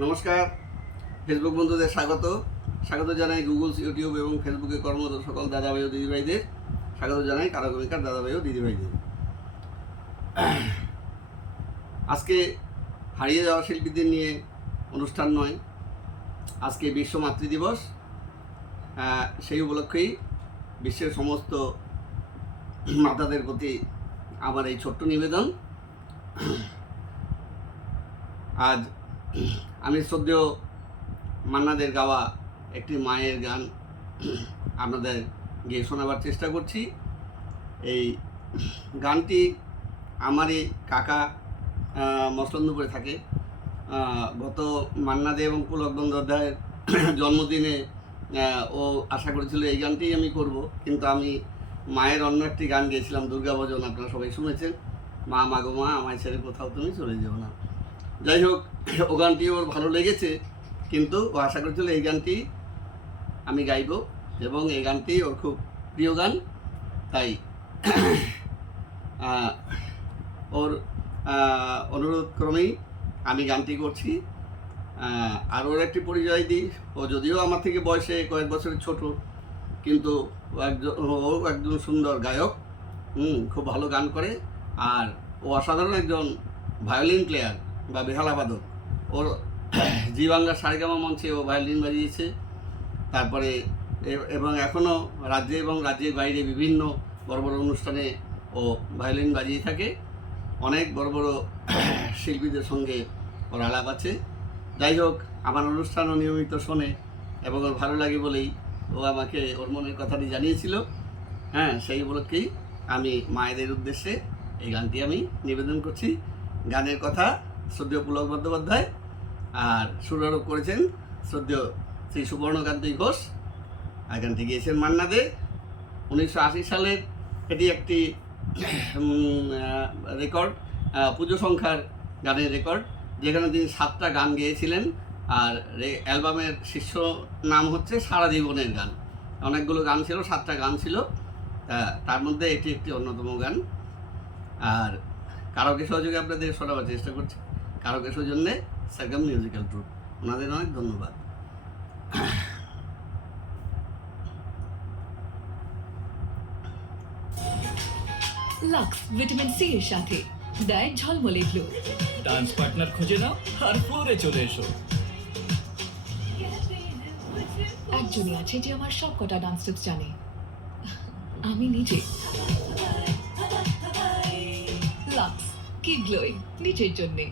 নমস্কার, ফেসবুক বন্ধুদের স্বাগত জানাই গুগল, ইউটিউব এবং ফেসবুকে কর্মরত সকল দাদাভাই ও দিদিভাইদের স্বাগত জানাই, কারাগমিকার দাদাভাই ও দিদিভাইদের। আজকে হারিয়ে যাওয়া শিল্পীদের নিয়ে অনুষ্ঠান নয়, আজকে বিশ্ব মাতৃদিবস। সেই উপলক্ষেই বিশ্বের সমস্ত মাতাদের প্রতি আমার এই ছোট্ট নিবেদন। আজ আমি শ্রদ্ধেয় মান্নাদের গাওয়া একটি মায়ের গান আপনাদের গিয়ে শোনাবার চেষ্টা করছি। এই গানটি আমারই কাকা মসলন্দপুরে থাকে। গত মান্নাদে এবং পুলক বন্দ্যোপাধ্যায়ের জন্মদিনে ও আশা করেছিল এই গানটি আমি করব, কিন্তু আমি মায়ের অন্য একটি গান গেয়েছিলাম, দুর্গা ভজন, আপনারা সবাই শুনেছেন, মা মাগো মা আমায় ছেড়ে কোথাও তুমি চলে যাও না। যাই হোক, ও গানটি ওর ভালো লেগেছে, কিন্তু ও আশা করেছিল এই গানটি আমি গাইব এবং এই গানটি ওর খুব প্রিয় গান, তাই ওর অনুরোধ ক্রমেই আমি গানটি করছি। আর ওর একটি পরিচয় দিই, ও যদিও আমার থেকে বয়সে কয়েক বছরের ছোট, কিন্তু ও একজন সুন্দর গায়ক, খুব ভালো গান করে, আর ও অসাধারণ একজন ভায়োলিন প্লেয়ার বা বেহালাবাদক। ওর জি বাংলা সারেগামা মঞ্চে ও ভায়োলিন বাজিয়েছে, তারপরে এবং এখনও রাজ্যে এবং রাজ্যের বাইরে বিভিন্ন বড় বড় অনুষ্ঠানে ও ভায়োলিন বাজিয়ে থাকে। অনেক বড় বড় শিল্পীদের সঙ্গে ওর আলাপ আছে। যাই হোক, আমার অনুষ্ঠানও নিয়মিত শোনে এবং ওর ভালো লাগে বলেই ও আমাকে ওর মনের কথাটি জানিয়েছিল। সেই উপলক্ষেই আমি মায়েদের উদ্দেশ্যে এই গানটি আমি নিবেদন করছি। গানের কথা শ্রদ্ধেয় পুলক বন্দ্যোপাধ্যায়, আর সুরারোপ করেছেন শ্রদ্ধেয় শ্রী সুবর্ণকান্তি ঘোষ। আর গানটি গিয়েছেন মান্না দে। 1980 সালের এটি একটি রেকর্ড, পুজো সংখ্যার গানের রেকর্ড, যেখানে তিনি 7টা গান গেয়েছিলেন। আর অ্যালবামের শীর্ষ নাম হচ্ছে সারা জীবনের গান। অনেকগুলো গান ছিল, 7টা গান ছিল, তার মধ্যে এটি একটি অন্যতম গান। আর কারকে সহযোগে আপনাদের শোনাবার চেষ্টা করছি। কারকে সৌজন্যে সারগাম মিউজিক্যাল ট্রুপ, ওনাদের অনেক ধন্যবাদ। লাক্স ভিটামিন সি এর সাথে দেয় ঝলমলে গ্লো। ডান্স পার্টনার খুঁজে নাও আর ফ্লোরে চলে এসো। একজনই আছে যে আমার সব কটা ডান্স স্টেপস জানে, আমি নিজে। লাক্স, কি গ্লোয়িং, নিজের জন্যে।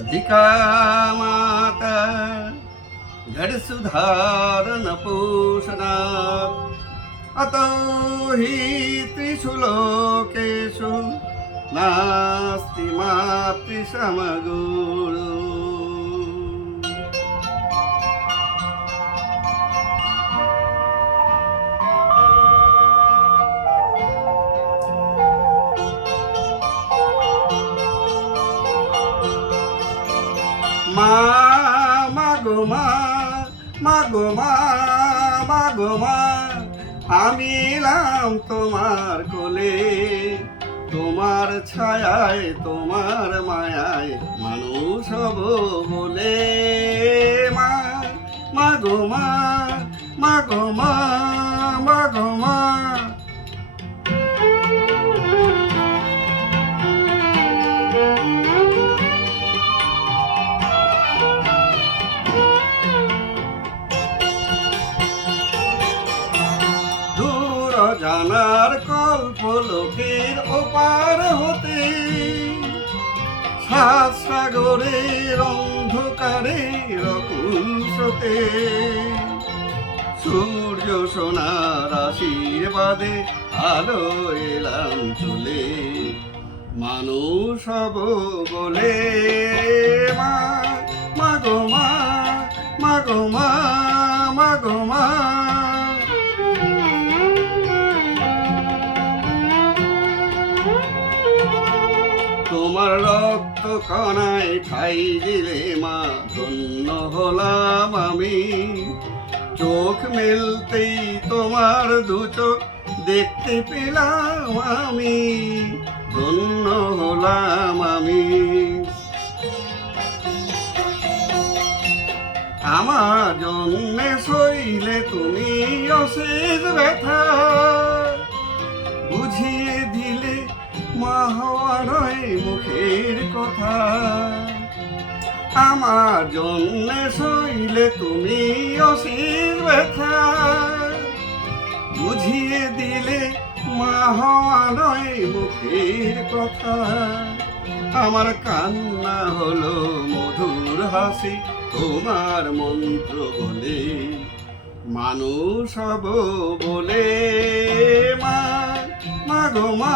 अधिका माता घट सुधारण पोषणात् अतो हि त्रिषु लोकेषु नास्ति मातृसमगुरु। মা মাগো মা, মাগো মা, মাগো মা, আমি এলাম তোমার কোলে, তোমার ছায়ায় তোমার মায়ায় মানুষ হব বলে। মা মাগো মা, মাগো মা, মাগো মা। জানার কল্পলোকের ওপার হতে, সাত সাগরের অন্ধকারে রকুল স্রোতে, সূর্য সোনার আশীর্বাদে আলো এলাম চলে, মানুষ হব বলে। মা মাগো মা, মাগো মা, মাগো মা। তোমার রক্ত কণায় ঠাই দিলে মা, ধন্য হলাম আমি, চোখ মেলতেই তোমার দু চোখ দেখতে পেলাম আমি, ধন্য হলাম আমি। আমার জন্মে সইলে তুমি অশেষ ব্যথা, বুঝিয়ে দিলে মা হওয়া নয় মুখের কথা। আমার জন্মে সইলে তুমি অশেষ ব্যথা, বুঝিয়ে দিলে মা হওয়া নয় মুখের কথা। আমার কান্না হলো মধুর হাসি তোমার মন্ত্র বলে, মানুষ হব বলে। মা, মা গো মা,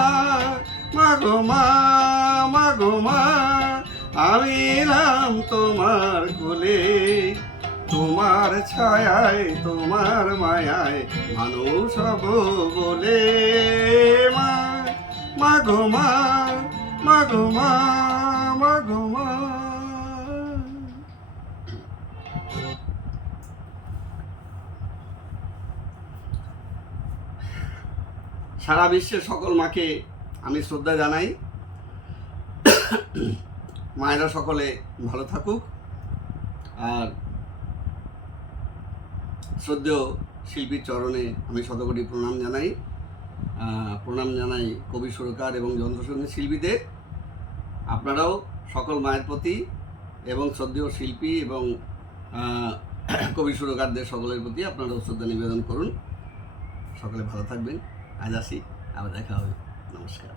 মা গো মা, মা গো মা, আমি এলাম তোমার কোলে, তোমার ছায়ায় তোমার মায়ায় মানুষ হব বলে। মা, মা গো মা, মা গো মা, মা গো মা। সারা বিশ্বের সকল মাকে আমি শ্রদ্ধা জানাই। মায়েরা সকলে ভালো থাকুক। আর শ্রদ্ধেয় শিল্পীর চরণে আমি শতকোটি প্রণাম জানাই। প্রণাম জানাই কবি সুরকার এবং যন্ত্রসঙ্গীত শিল্পীদের। আপনারাও সকল মায়ের প্রতি এবং শ্রদ্ধেয় শিল্পী এবং কবি সুরকারদের সকলের প্রতি আপনারাও শ্রদ্ধা নিবেদন করুন। সকলে ভালো থাকবেন। আজ আসি, আবার দেখা হবে। নমস্কার।